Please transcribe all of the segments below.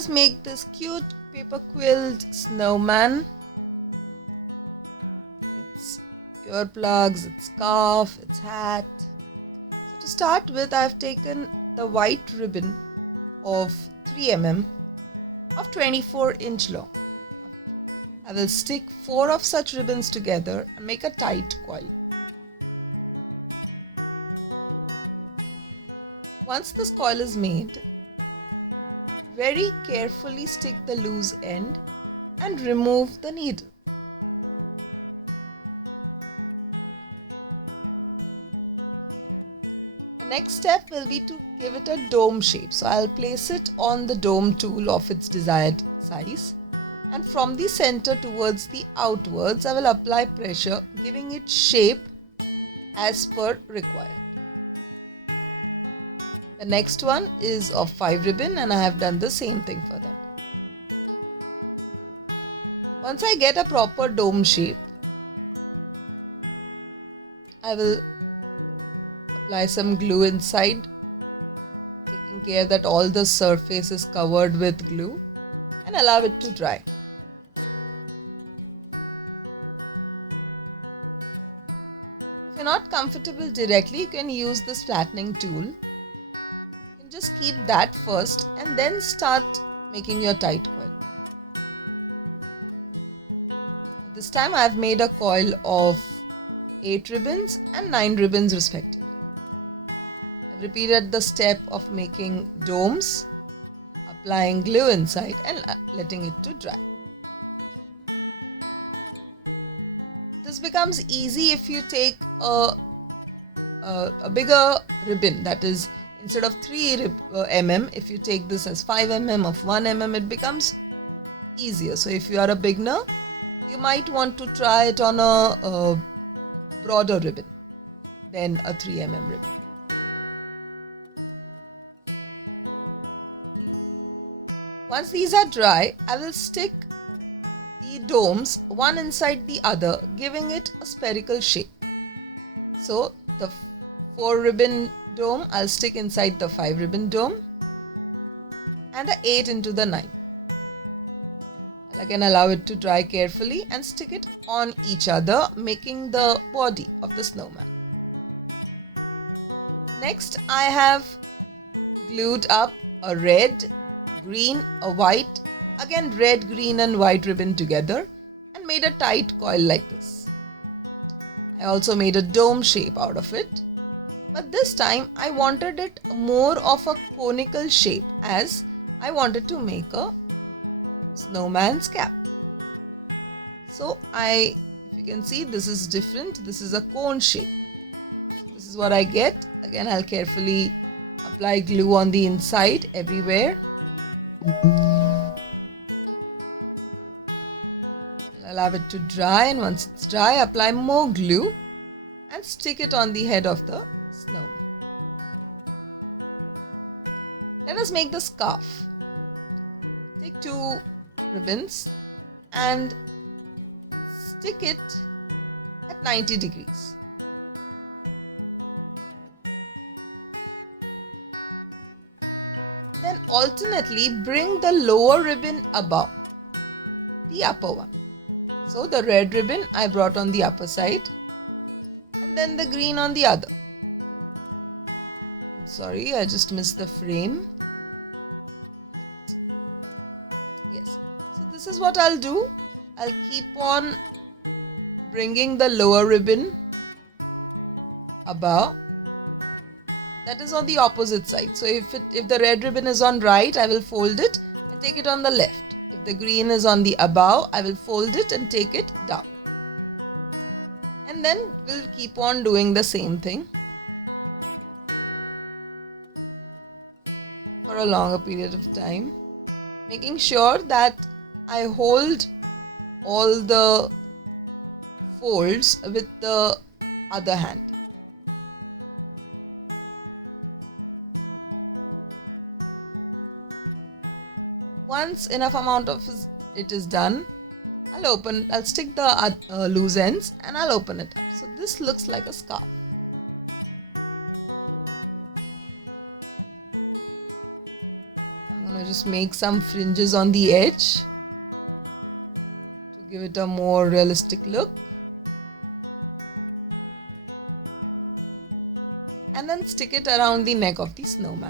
us make this cute paper quilt snowman. Ear plugs, its scarf, its hat. To start with, I have taken a white ribbon of 3 mm of 24-inch long. I will stick 4 of such ribbons together and make a tight coil. Once this coil is made, very carefully stick the loose end and remove the needle. Next step will be to give it a dome shape. So I'll place it on the dome tool of its desired size, and from the center towards the outwards I will apply pressure, giving it shape as per required. The next one is of 5 ribbon and I have done the same thing for that. Once I get a proper dome shape, I will apply some glue inside. Care that all the surface is covered with glue and allow it to dry. If you're not comfortable directly, you can use this flattening tool. Just keep that first and then start making your tight coil. This time I have made a coil of 8 ribbons and 9 ribbons respectively. Repeated the step of making domes, applying glue inside and letting it to dry. This becomes easy if you take a bigger ribbon, that is, instead of 3 mm, if you take this as 5 mm of 1 mm, it becomes easier. So if you are a beginner, you might want to try it on a broader ribbon than a 3 mm ribbon. Once these are dry, I will stick the domes one inside the other, giving it a spherical shape. So the 4 ribbon dome I'll stick inside the 5 ribbon dome and the 8 into the 9. Again, allow it to dry carefully and stick it on each other, making the body of the snowman. Next, I have glued up a red, green, a white, again red, green and white ribbon together and made a tight coil like this. I also made a dome shape out of it, but this time I wanted it more of a conical shape, as I wanted to make a snowman's cap. So you can see this is different, this is a cone shape. This is what I get. Again, I'll carefully apply glue on the inside everywhere. Allow it to dry, and once it's dry, apply more glue and stick it on the head of the snow. Let us make the scarf. Take 2 ribbons and stick it at 90 degrees. Then alternately bring the lower ribbon above the upper one. So the red ribbon I brought on the upper side and then the green on the other. Sorry, I just missed the frame. This is what I'll do. I'll keep on bringing the lower ribbon above. That is on the opposite side. So if the red ribbon is on right, I will fold it, take it on the left. The green is on the above, I will fold it and take it down. And then we'll keep on doing the same thing for a longer period of time, making sure that I hold all the folds with the other hand. Once enough amount of it is done, I'll stick the loose ends and I'll open it up. So this looks like a scarf. I'll just make some fringes on the edge. Give it a more realistic look. And then stick it around the neck of the snowman.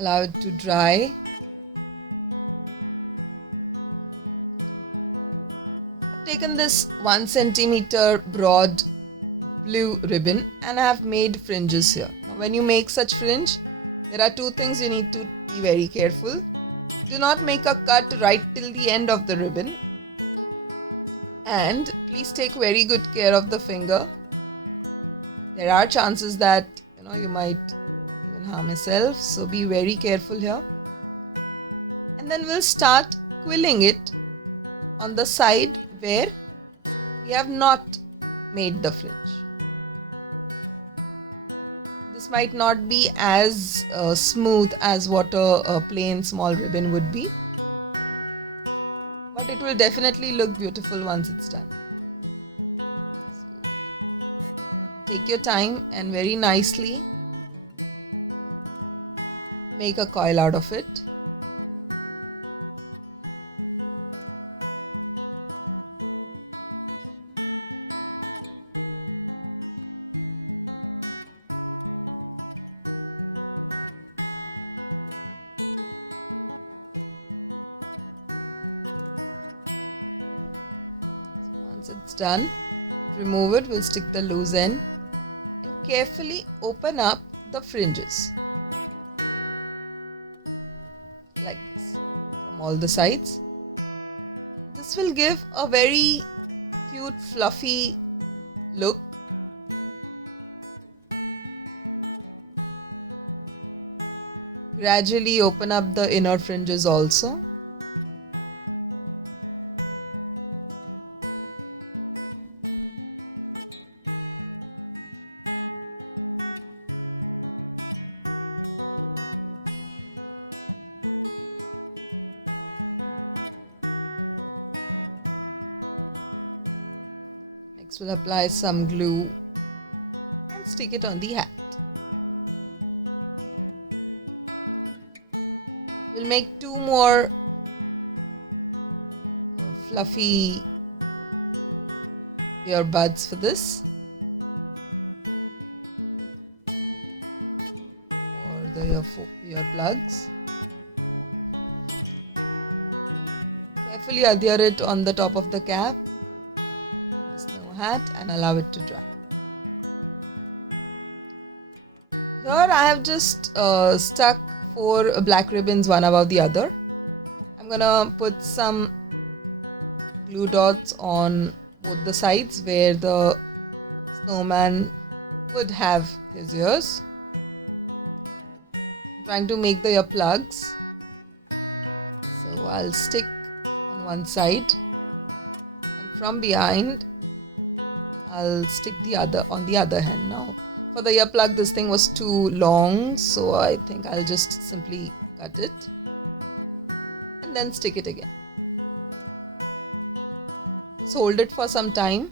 Allow it to dry. Taken this 1 centimeter broad blue ribbon and I have made fringes here. When you make such fringe, there are two things you need to be very careful. Do not make a cut right till the end of the ribbon, and please take very good care of the finger. There are chances that you might harm yourself, so be very careful here. And then we'll start quilling it on the side where we have not made the fringe. This might not be as smooth as what a plain small ribbon would be, but it will definitely look beautiful once it's done. Take your time and very nicely make a coil out of it. Done. Remove it, we'll stick the loose end. Carefully open up the fringes like this, all the sides. This will give a very cute fluffy look. Gradually open up the inner fringes also. We'll apply some glue and stick it on the hat. We'll make two more fluffy earbuds for this. Earbuds. simply adhere it on the top of the cap, hat, and allow it to dry. Here I have just stuck 4 black ribbons one above the other. I'm gonna put some blue dots on the sides where the snowman could have his ears. Trying to make the earplugs. So I'll stick one side. From behind, I'll stick the other on the other hand now. For the earplug, this thing was too long, so I think I'll just simply cut it. And then stick it again. Just hold it for some time,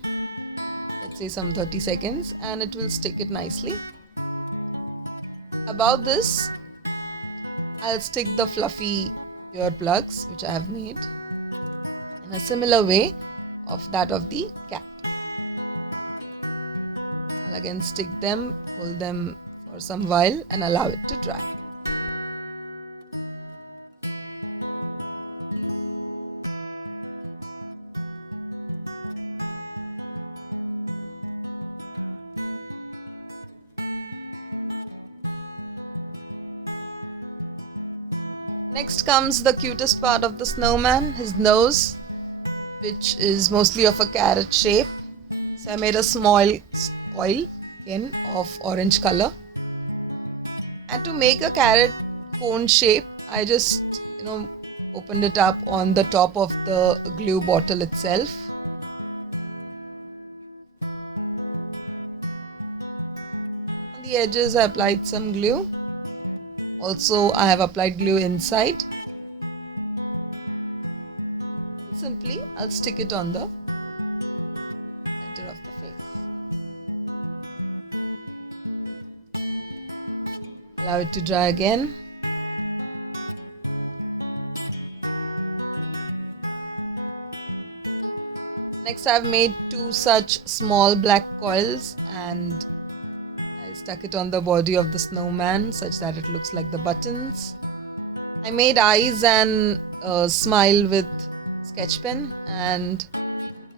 say some 30 seconds, and it will stick it nicely. Above this, I'll stick the fluffy earplugs which I have made in a similar way of that of the cap. Again, stick them, hold them for some while, and allow it to dry. Next comes the cutest part of the snowman, his nose, which is mostly of a carrot shape. So I made a small foil pin of orange color. And to make a carrot cone shape, I just opened it up on the top of the glue bottle itself. The edges I applied some glue. Also, I have applied glue inside. Simply, I'll stick it on the. Allow it to dry again. Next, I've made 2 such small black coils. On the body of the snowman such that it looks like the buttons. I made eyes and smile with sketchpen, and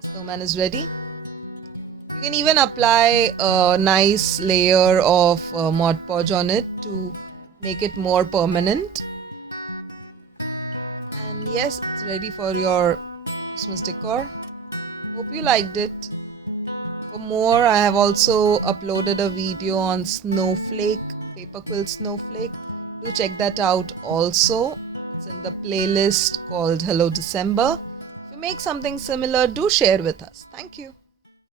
snowman is ready. You can even apply a nice layer of Mod Podge on it to make it more permanent. And yes, it's ready for your Christmas decor. Hope you liked it. More, I have also uploaded a video on snowflake, paper quilt snowflake. Do check that out also. It's in the playlist called Hello December. To make something similar, do share with us.